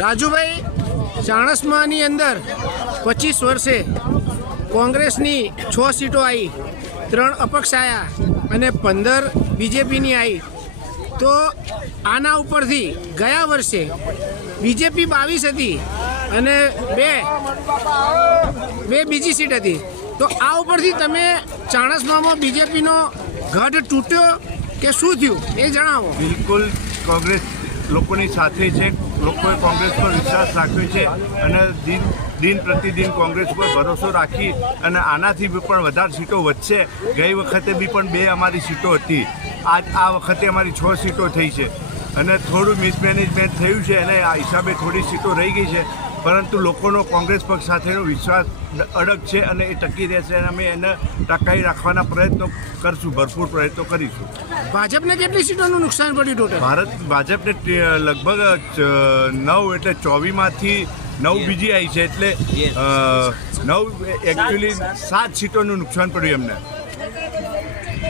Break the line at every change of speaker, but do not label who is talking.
રાજુભાઈ ચાણસમાની અંદર પચીસ વર્ષે કોંગ્રેસની છ સીટો આવી ત્રણ અપક્ષ આવ્યા અને પંદર બીજેપીની આવી તો આના ઉપરથી ગયા વર્ષે બીજેપી બાવીસ હતી અને બે બે બીજી સીટ હતી. તો આ ઉપરથી તમે ચાણસમામાં બીજેપીનો ગઢ તૂટ્યો કે શું થયું? એ જણાવો.
બિલકુલ કોંગ્રેસ લોકોની સાથે છે. લોકોએ કોંગ્રેસ પર વિશ્વાસ રાખ્યો છે અને દિન દિન પ્રતિદિન કોંગ્રેસ પર ભરોસો રાખી અને આનાથી પણ વધારે સીટો વધશે. ગઈ વખતે બી પણ બે અમારી સીટો હતી. આજ, આ વખતે અમારી છ સીટો થઈ છે. અને થોડું મિસમેનેજમેન્ટ થયું છે અને આ હિસાબે થોડી સીટો રહી ગઈ છે. પરંતુ લોકોનો કોંગ્રેસ પક્ષ સાથેનો વિશ્વાસ અડગ છે અને એ ટકી રહેશે અને અમે એને ટકાવી રાખવાના પ્રયત્નો કરશું ભરપૂર પ્રયત્નો કરીશું.
ભાજપને કેટલી સીટોનું નુકસાન પડ્યું ટોટલ?
ભારત ભાજપને લગભગ નવ એટલે ચોવીસમાંથી નવ બીજી આવી છે એટલે નવ એકચ્યુઅલી સાત સીટોનું નુકસાન પડ્યું એમને.